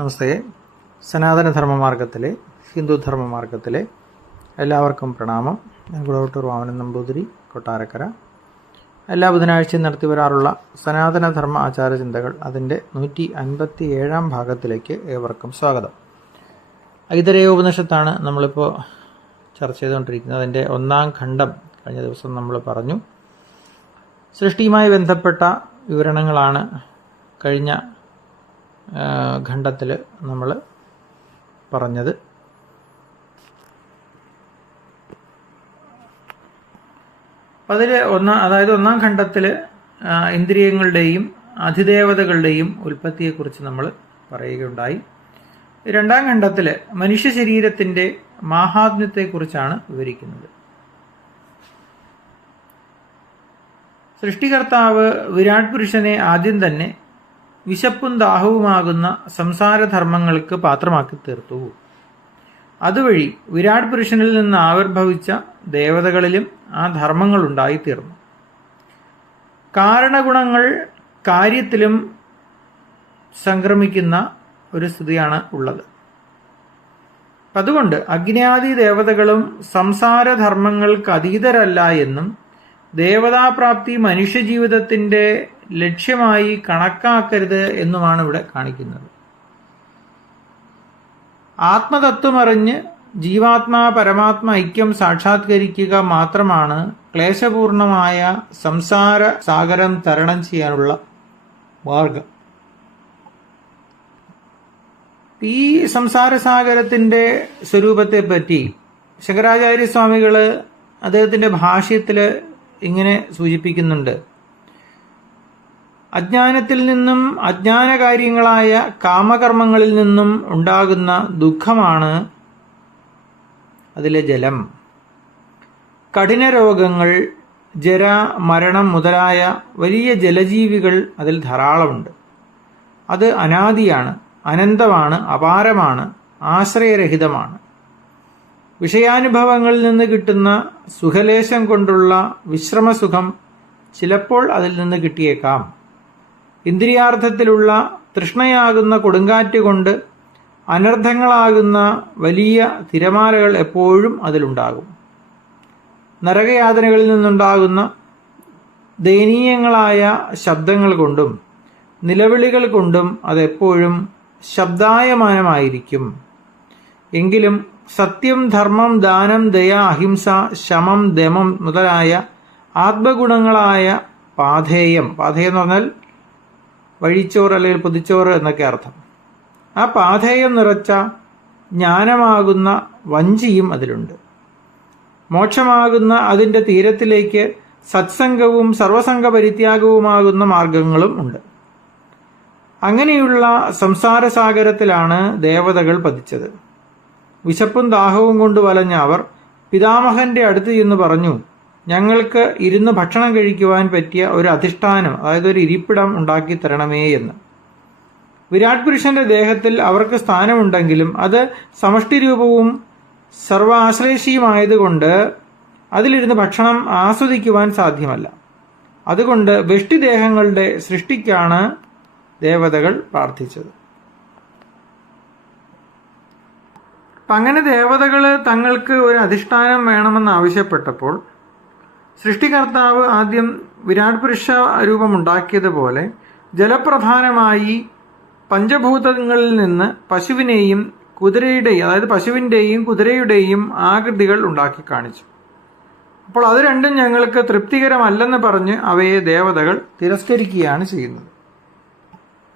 നമസ്തേ. സനാതനധർമ്മമാർഗത്തിലെ ഹിന്ദുധർമ്മമാർഗത്തിലെ എല്ലാവർക്കും പ്രണാമം. ഞാൻ കുളവട്ടൂർ വാമനൻ നമ്പൂതിരി, കൊട്ടാരക്കര. എല്ലാ ബുധനാഴ്ചയും നടത്തി വരാറുള്ള സനാതനധർമ്മ ആചാരചിന്തകൾ അതിൻ്റെ 157 ഭാഗത്തിലേക്ക് ഏവർക്കും സ്വാഗതം. ഐതരേയോപനിഷത്താണ് നമ്മളിപ്പോൾ ചർച്ച ചെയ്തുകൊണ്ടിരിക്കുന്നത്. അതിൻ്റെ 1-ാം ഖണ്ഡം കഴിഞ്ഞ ദിവസം നമ്മൾ പറഞ്ഞു. സൃഷ്ടിയുമായി ബന്ധപ്പെട്ട വിവരണങ്ങളാണ് കഴിഞ്ഞ ഖണ്ഡത്തിൽ നമ്മൾ പറഞ്ഞത്. അതിൽ 1-ാം ഖണ്ഡത്തിൽ ഇന്ദ്രിയങ്ങളുടെയും അധിദേവതകളുടെയും ഉൽപ്പത്തിയെക്കുറിച്ച് നമ്മൾ പറയുകയുണ്ടായി. 2-ാം ഖണ്ഡത്തിൽ മനുഷ്യ ശരീരത്തിൻ്റെ മാഹാത്മ്യത്തെക്കുറിച്ചാണ് വിവരിക്കുന്നത്. സൃഷ്ടികർത്താവ് വിരാട് പുരുഷനെ ആദ്യം തന്നെ വിശപ്പും ദാഹവുമാകുന്ന സംസാരധർമ്മങ്ങൾക്ക് പാത്രമാക്കി തീർത്തു. അതുവഴി വിരാട് പുരുഷനിൽ നിന്ന് ആവിർഭവിച്ച ദേവതകളിലും ആ ധർമ്മങ്ങൾ ഉണ്ടായിത്തീർന്നു. കാരണഗുണങ്ങൾ കാര്യത്തിലും സംക്രമിക്കുന്ന ഒരു സ്ഥിതിയാണ് ഉള്ളത്. അതുകൊണ്ട് അഗ്നിയാദി ദേവതകളും സംസാരധർമ്മങ്ങൾക്ക് അതീതരല്ല എന്നും ദേവതാപ്രാപ്തി മനുഷ്യജീവിതത്തിൻ്റെ ലക്ഷ്യമായി കണക്കാക്കരുത് എന്നുമാണ് ഇവിടെ കാണിക്കുന്നത്. ആത്മതത്വമറിഞ്ഞ് ജീവാത്മാ പരമാത്മ ഐക്യം സാക്ഷാത്കരിക്കുക മാത്രമാണ് ക്ലേശപൂർണമായ സംസാര സാഗരം തരണം ചെയ്യാനുള്ള മാർഗം. ഈ സംസാരസാഗരത്തിൻ്റെ സ്വരൂപത്തെപ്പറ്റി ശങ്കരാചാര്യസ്വാമികൾ അദ്ദേഹത്തിൻ്റെ ഭാഷ്യത്തിൽ ഇങ്ങനെ സൂചിപ്പിക്കുന്നുണ്ട്. അജ്ഞാനത്തിൽ നിന്നും അജ്ഞാനകാര്യങ്ങളായ കാമകർമ്മങ്ങളിൽ നിന്നും ഉണ്ടാകുന്ന ദുഃഖമാണ് അതിലെ ജലം. കഠിന രോഗങ്ങൾ, ജര, മരണം മുതലായ വലിയ ജലജീവികൾ അതിൽ ധാരാളമുണ്ട്. അത് അനാദിയാണ്, അനന്തമാണ്, അപാരമാണ്, ആശ്രയരഹിതമാണ്. വിഷയാനുഭവങ്ങളിൽ നിന്ന് കിട്ടുന്ന സുഖലേശം കൊണ്ടുള്ള വിശ്രമസുഖം ചിലപ്പോൾ അതിൽ നിന്ന് കിട്ടിയേക്കാം. ഇന്ദ്രിയാർത്ഥത്തിലുള്ള തൃഷ്ണയാകുന്ന കൊടുങ്കാറ്റ് കൊണ്ട് അനർത്ഥങ്ങളാകുന്ന വലിയ തിരമാലകൾ എപ്പോഴും അതിലുണ്ടാകും. നരകയാതനകളിൽ നിന്നുണ്ടാകുന്ന ദയനീയങ്ങളായ ശബ്ദങ്ങൾ കൊണ്ടും നിലവിളികൾ കൊണ്ടും അതെപ്പോഴും ശബ്ദായമാനമായിരിക്കും. എങ്കിലും സത്യം, ധർമ്മം, ദാനം, ദയ, അഹിംസ, ശമം, ദമം മുതലായ ആത്മഗുണങ്ങളായ പാഥേയം എന്ന് പറഞ്ഞാൽ വഴിച്ചോറ് അല്ലെങ്കിൽ പൊതിച്ചോറ് എന്നൊക്കെ അർത്ഥം. ആ പാഥേയം നിറച്ച ജ്ഞാനമാകുന്ന വഞ്ചിയും അതിലുണ്ട്. മോക്ഷമാകുന്ന അതിൻ്റെ തീരത്തിലേക്ക് സത്സംഗവും സർവസംഗ പരിത്യാഗവുമാകുന്ന മാർഗങ്ങളും ഉണ്ട്. അങ്ങനെയുള്ള സംസാരസാഗരത്തിലാണ് ദേവതകൾ പതിച്ചത്. വിശപ്പും ദാഹവും കൊണ്ട് വലഞ്ഞ അവർ പിതാമഹന്റെ അടുത്ത് ചെന്ന് പറഞ്ഞു, ഞങ്ങൾക്ക് ഇരുന്ന് ഭക്ഷണം കഴിക്കുവാൻ പറ്റിയ ഒരു അധിഷ്ഠാനം, അതായത് ഒരു ഇരിപ്പിടം ഉണ്ടാക്കി തരണമേ എന്ന്. വിരാട് പുരുഷന്റെ ദേഹത്തിൽ അവർക്ക് സ്ഥാനമുണ്ടെങ്കിലും അത് സമഷ്ടിരൂപവും സർവാശ്ലേഷിയുമായതുകൊണ്ട് അതിലിരുന്ന് ഭക്ഷണം ആസ്വദിക്കുവാൻ സാധ്യമല്ല. അതുകൊണ്ട് വെഷ്ടിദേഹങ്ങളുടെ സൃഷ്ടിക്കാണ് ദേവതകൾ പ്രാർത്ഥിച്ചത്. അങ്ങനെ ദേവതകൾ തങ്ങൾക്ക് ഒരു അധിഷ്ഠാനം വേണമെന്ന് ആവശ്യപ്പെട്ടപ്പോൾ സൃഷ്ടികർത്താവ് ആദ്യം വിരാട് പുരുഷ രൂപമുണ്ടാക്കിയതുപോലെ ജലപ്രധാനമായി പഞ്ചഭൂതങ്ങളിൽ നിന്ന് പശുവിനെയും കുതിരയുടെയും, അതായത് പശുവിൻ്റെയും കുതിരയുടെയും ആകൃതികൾ ഉണ്ടാക്കി കാണിച്ചു. അപ്പോൾ അത് രണ്ടും ഞങ്ങൾക്ക് തൃപ്തികരമല്ലെന്ന് പറഞ്ഞ് അവയെ ദേവതകൾ തിരസ്കരിക്കുകയാണ് ചെയ്യുന്നത്.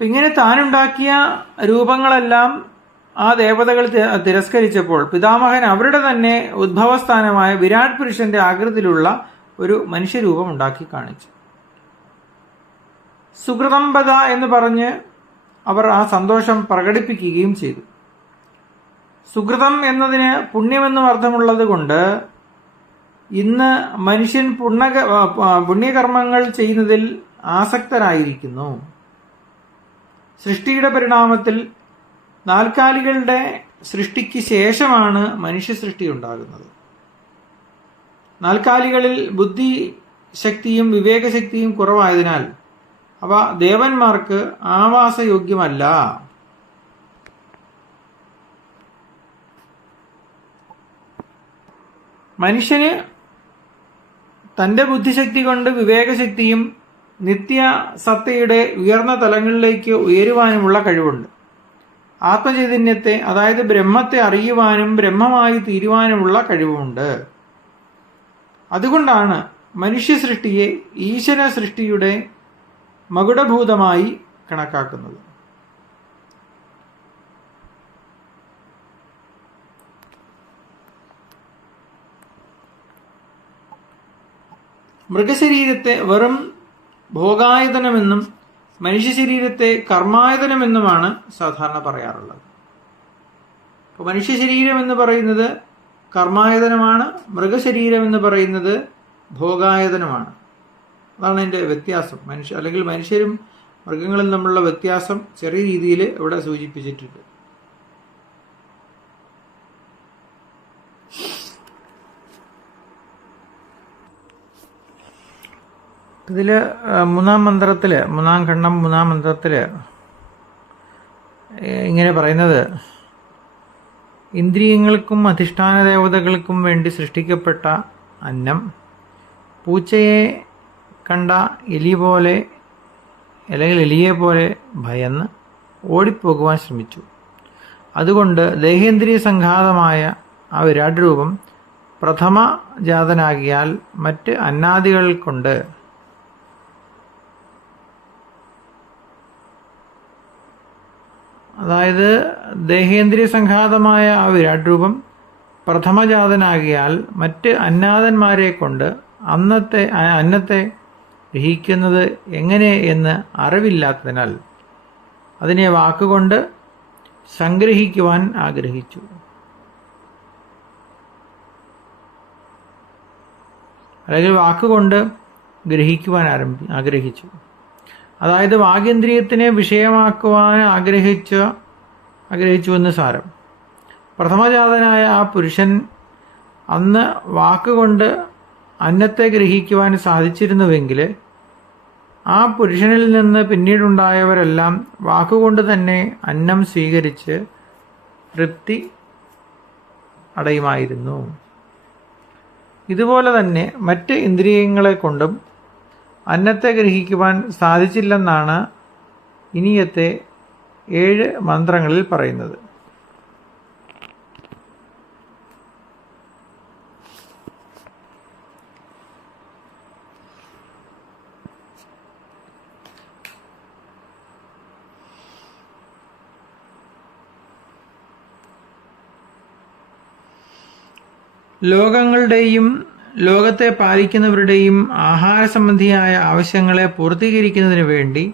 ഇങ്ങനെ താനുണ്ടാക്കിയ രൂപങ്ങളെല്ലാം ആ ദേവതകൾ തിരസ്കരിച്ചപ്പോൾ പിതാമഹൻ അവരുടെ തന്നെ ഉദ്ഭവസ്ഥാനമായ വിരാട് പുരുഷന്റെ ആകൃതിയിലുള്ള ഒരു മനുഷ്യരൂപം ഉണ്ടാക്കി കാണിച്ചു. സുകൃതംബത എന്ന് പറഞ്ഞ് അവർ ആ സന്തോഷം പ്രകടിപ്പിക്കുകയും ചെയ്തു. സുകൃതം എന്നതിന് പുണ്യമെന്നും അർത്ഥമുള്ളത് കൊണ്ട് ഇന്ന് മനുഷ്യൻ പുണ്യകർമ്മങ്ങൾ ചെയ്യുന്നതിൽ ആസക്തരായിരിക്കുന്നു. സൃഷ്ടിയുടെ പരിണാമത്തിൽ നാൽക്കാലികളുടെ സൃഷ്ടിക്ക് ശേഷമാണ് മനുഷ്യ സൃഷ്ടി ഉണ്ടാകുന്നത്. നാൽക്കാലികളിൽ ബുദ്ധിശക്തിയും വിവേകശക്തിയും കുറവായതിനാൽ അവ ദേവന്മാർക്ക് ആവാസയോഗ്യമല്ല. മനുഷ്യന് തൻ്റെ ബുദ്ധിശക്തി കൊണ്ട് വിവേകശക്തിയും നിത്യസത്തയുടെ ഉയർന്ന തലങ്ങളിലേക്ക് ഉയരുവാനുമുള്ള കഴിവുണ്ട്. ആത്മചൈതന്യത്തെ, അതായത് ബ്രഹ്മത്തെ അറിയുവാനും ബ്രഹ്മമായി തീരുവാനുമുള്ള കഴിവുമുണ്ട്. അതുകൊണ്ടാണ് മനുഷ്യ സൃഷ്ടിയെ ഈശ്വര സൃഷ്ടിയുടെ മകുടഭൂതമായി കണക്കാക്കുന്നത്. മൃഗശരീരത്തെ വെറും ഭോഗായതനമെന്നും മനുഷ്യ ശരീരത്തെ കർമായതനമെന്നുമാണ് സാധാരണ പറയാറുള്ളത്. അപ്പോൾ മനുഷ്യ ശരീരം എന്ന് പറയുന്നത് കർമായതനമാണ്, മൃഗശരീരം എന്ന് പറയുന്നത് ഭോഗായതനമാണ്. അതാണ് അതിൻ്റെ വ്യത്യാസം. അല്ലെങ്കിൽ മനുഷ്യരും മൃഗങ്ങളും തമ്മിലുള്ള വ്യത്യാസം ചെറിയ രീതിയിൽ ഇവിടെ സൂചിപ്പിച്ചിട്ടുണ്ട്. ഇതിൽ മൂന്നാം ഖണ്ഡം മൂന്നാം മന്ത്രത്തിൽ ഇങ്ങനെ പറയുന്നത്, ഇന്ദ്രിയങ്ങൾക്കും അധിഷ്ഠാന ദേവതകൾക്കും വേണ്ടി സൃഷ്ടിക്കപ്പെട്ട അന്നം പൂച്ചയെ കണ്ട എലിയെ പോലെ ഭയന്ന് ഓടിപ്പോകുവാൻ ശ്രമിച്ചു. അതുകൊണ്ട് ദേഹേന്ദ്രിയ സംഘാതമായ ആ വിരാട് രൂപം പ്രഥമ ജാതനാകിയാൽ മറ്റ് അന്നാദികൾ കൊണ്ട് അതായത് ദേഹേന്ദ്രിയ സംഘാതമായ ആ വിരാട് രൂപം പ്രഥമജാതനാകിയാൽ മറ്റ് അന്നാദന്മാരെ കൊണ്ട് അന്നത്തെ ഗ്രഹിക്കുന്നത് എങ്ങനെ എന്ന് അറിവില്ലാത്തതിനാൽ അതിനെ വാക്കുകൊണ്ട് സംഗ്രഹിക്കുവാൻ ആഗ്രഹിച്ചു. അല്ലെങ്കിൽ വാക്കുകൊണ്ട് ഗ്രഹിക്കുവാൻ ആഗ്രഹിച്ചു. അതായത് വാഗേന്ദ്രിയത്തിനെ വിഷയമാക്കുവാൻ ആഗ്രഹിച്ചു എന്ന് സാരം. പ്രഥമജാതനായ ആ പുരുഷൻ അന്ന് വാക്കുകൊണ്ട് അന്നത്തെ ഗ്രഹിക്കുവാൻ സാധിച്ചിരുന്നുവെങ്കിൽ ആ പുരുഷനിൽ നിന്ന് പിന്നീടുണ്ടായവരെല്ലാം വാക്കുകൊണ്ട് തന്നെ അന്നം സ്വീകരിച്ച് തൃപ്തി അടയുമായിരുന്നു. ഇതുപോലെ തന്നെ മറ്റ് ഇന്ദ്രിയങ്ങളെ കൊണ്ടും അന്നത്തെ ഗ്രഹിക്കുവാൻ സാധിച്ചില്ലെന്നാണ് ഇനിയത്തെ 7 മന്ത്രങ്ങളിൽ പറയുന്നത്. ലോകങ്ങളുടെയും ലോകത്തെ പാലിക്കുന്നവരുടെയും ആഹാര സംബന്ധിയായ ആവശ്യങ്ങളെ പൂർത്തീകരിക്കുന്നതിന് വേണ്ടി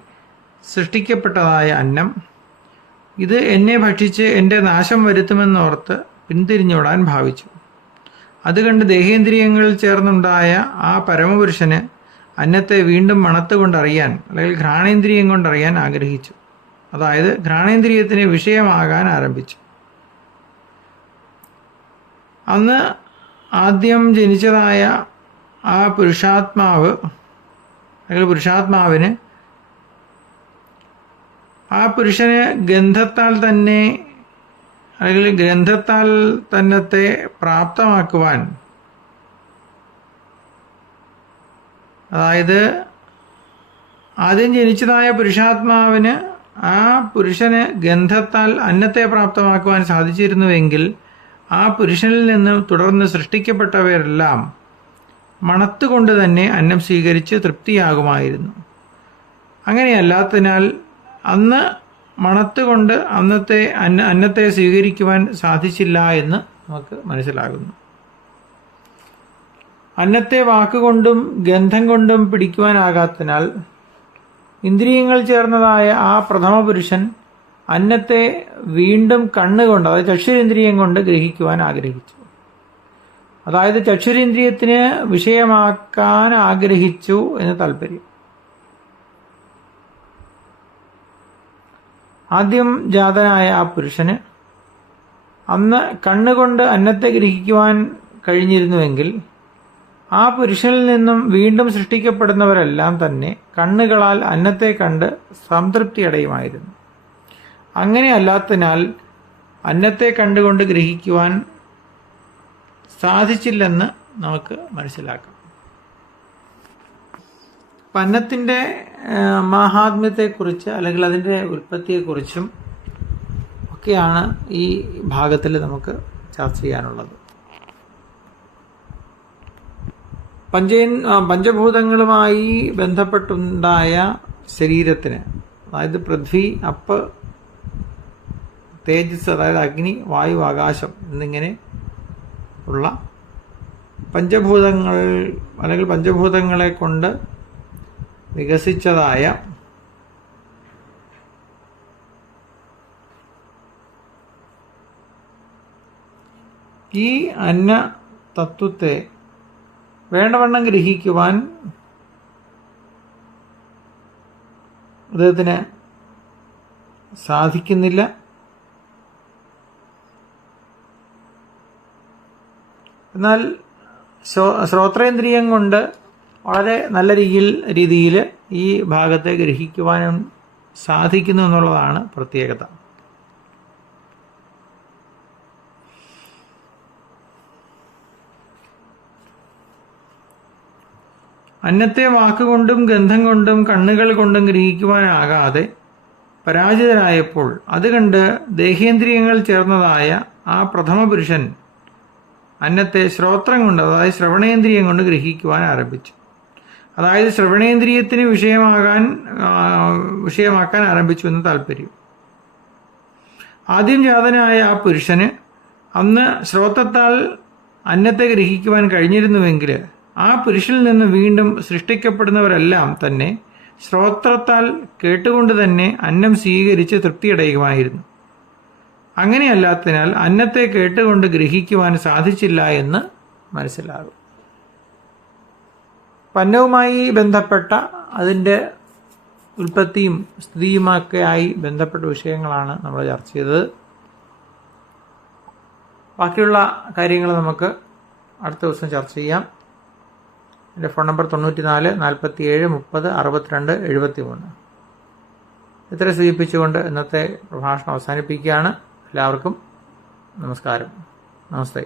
സൃഷ്ടിക്കപ്പെട്ടതായ അന്നം ഇത് എന്നെ ഭക്ഷിച്ച് എൻ്റെ നാശം വരുത്തുമെന്നോർത്ത് പിന്തിരിഞ്ഞോടാൻ ഭാവിച്ചു. അതുകണ്ട് ദേഹേന്ദ്രിയങ്ങളിൽ ചേർന്നുണ്ടായ ആ പരമപുരുഷന് അന്നത്തെ വീണ്ടും മണത്തുകൊണ്ടറിയാൻ അല്ലെങ്കിൽ ഘ്രാണേന്ദ്രിയം കൊണ്ടറിയാൻ ആഗ്രഹിച്ചു. അതായത് ഘ്രാണേന്ദ്രിയത്തിന് വിഷയമാകാൻ ആരംഭിച്ചു. അന്ന് ആദ്യം ജനിച്ചതായ ആ പുരുഷാത്മാവിന് ആ പുരുഷന് ഗന്ധത്താൽ തന്നത്തെ പ്രാപ്തമാക്കുവാൻ, അതായത് ആദ്യം ജനിച്ചതായ പുരുഷാത്മാവിന് ആ പുരുഷന് ഗന്ധത്താൽ അന്നത്തെ പ്രാപ്തമാക്കുവാൻ സാധിച്ചിരുന്നുവെങ്കിൽ ആ പുരുഷനിൽ നിന്ന് തുടർന്ന് സൃഷ്ടിക്കപ്പെട്ടവരെല്ലാം മണത്തുകൊണ്ട് തന്നെ അന്നം സ്വീകരിച്ച് തൃപ്തിയാകുമായിരുന്നു. അങ്ങനെയല്ലാത്തതിനാൽ അന്ന് മണത്തുകൊണ്ട് അന്നത്തെ സ്വീകരിക്കുവാൻ സാധിച്ചില്ല എന്ന് നമുക്ക് മനസ്സിലാകുന്നു. അന്നത്തെ വാക്കുകൊണ്ടും ഗന്ധം കൊണ്ടും പിടിക്കുവാനാകാത്തതിനാൽ ഇന്ദ്രിയങ്ങൾ ചേർന്നതായ ആ പ്രഥമ പുരുഷൻ അന്നത്തെ വീണ്ടും കണ്ണുകൊണ്ട്, അതായത് ചക്ഷുരേന്ദ്രിയം കൊണ്ട് ഗ്രഹിക്കുവാൻ ആഗ്രഹിച്ചു. അതായത് ചക്ഷുരേന്ദ്രിയത്തിന് വിഷയമാക്കാൻ ആഗ്രഹിച്ചു എന്ന് താല്പര്യം. ആദ്യം ജാതനായ ആ പുരുഷന് അന്ന് കണ്ണുകൊണ്ട് അന്നത്തെ ഗ്രഹിക്കുവാൻ കഴിഞ്ഞിരുന്നുവെങ്കിൽ ആ പുരുഷനിൽ നിന്നും വീണ്ടും സൃഷ്ടിക്കപ്പെടുന്നവരെല്ലാം തന്നെ കണ്ണുകളാൽ അന്നത്തെ കണ്ട് സംതൃപ്തി അടയുമായിരുന്നു. അങ്ങനെയല്ലാത്തതിനാൽ അന്നത്തെ കണ്ടുകൊണ്ട് ഗ്രഹിക്കുവാൻ സാധിച്ചില്ലെന്ന് നമുക്ക് മനസ്സിലാക്കാം. അന്നത്തിൻ്റെ മാഹാത്മ്യത്തെക്കുറിച്ച് അല്ലെങ്കിൽ അതിൻ്റെ ഉൽപ്പത്തിയെക്കുറിച്ചും ഒക്കെയാണ് ഈ ഭാഗത്തിൽ നമുക്ക് ചർച്ച ചെയ്യാനുള്ളത്. പഞ്ചഭൂതങ്ങളുമായി ബന്ധപ്പെട്ടുണ്ടായ ശരീരത്തിന്, അതായത് പൃഥ്വി, അപ്പ്, തേജസ്, അതായത് അഗ്നി, വായു, ആകാശം എന്നിങ്ങനെ ഉള്ള പഞ്ചഭൂതങ്ങൾ അല്ലെങ്കിൽ പഞ്ചഭൂതങ്ങളെ കൊണ്ട് വികസിച്ചതായ ഈ അന്ന തത്വത്തെ വേണ്ടവണ്ണം ഗ്രഹിക്കുവാൻ അദ്ദേഹത്തിന് സാധിക്കുന്നില്ല. എന്നാൽ ശ്രോത്രേന്ദ്രിയം കൊണ്ട് വളരെ നല്ല രീതിയിൽ ഈ ഭാഗത്തെ ഗ്രഹിക്കുവാനും സാധിക്കുന്നു എന്നുള്ളതാണ് പ്രത്യേകത. അന്നത്തെ വാക്കുകൊണ്ടും ഗന്ധം കൊണ്ടും കണ്ണുകൾ കൊണ്ടും ഗ്രഹിക്കുവാനാകാതെ പരാജിതരായപ്പോൾ അത് കണ്ട് ദേഹേന്ദ്രിയങ്ങൾ ചേർന്നതായ ആ പ്രഥമ പുരുഷൻ അന്നത്തെ ശ്രോത്രം കൊണ്ട്, അതായത് ശ്രവണേന്ദ്രിയം കൊണ്ട് ഗ്രഹിക്കുവാൻ ആരംഭിച്ചു. അതായത് ശ്രവണേന്ദ്രിയത്തിന് വിഷയമാക്കാൻ ആരംഭിച്ചു എന്ന് താല്പര്യം. ആദ്യം ജാതനായ ആ പുരുഷന് അന്ന് ശ്രോത്രത്താൽ അന്നത്തെ ഗ്രഹിക്കുവാൻ കഴിഞ്ഞിരുന്നുവെങ്കിൽ ആ പുരുഷനിൽ നിന്ന് വീണ്ടും സൃഷ്ടിക്കപ്പെടുന്നവരെല്ലാം തന്നെ ശ്രോത്രത്താൽ കേട്ടുകൊണ്ട് തന്നെ അന്നം സ്വീകരിച്ച് തൃപ്തിയടയുമായിരുന്നു. അങ്ങനെയല്ലാത്തതിനാൽ അന്നത്തെ കേട്ടുകൊണ്ട് ഗ്രഹിക്കുവാൻ സാധിച്ചില്ല എന്ന് മനസ്സിലാകും. അന്നവുമായി ബന്ധപ്പെട്ട അതിൻ്റെ ഉൽപ്പത്തിയും സ്ഥിതിയുമൊക്കെയായി ബന്ധപ്പെട്ട വിഷയങ്ങളാണ് നമ്മൾ ചർച്ച ചെയ്തത്. ബാക്കിയുള്ള കാര്യങ്ങൾ നമുക്ക് അടുത്ത ദിവസം ചർച്ച ചെയ്യാം. എൻ്റെ ഫോൺ നമ്പർ 94 47 30 62 73. ഇത്ര സൂചിപ്പിച്ചുകൊണ്ട് ഇന്നത്തെ പ്രഭാഷണം അവസാനിപ്പിക്കുകയാണ്. എല്ലാവർക്കും നമസ്കാരം. നമസ്തേ.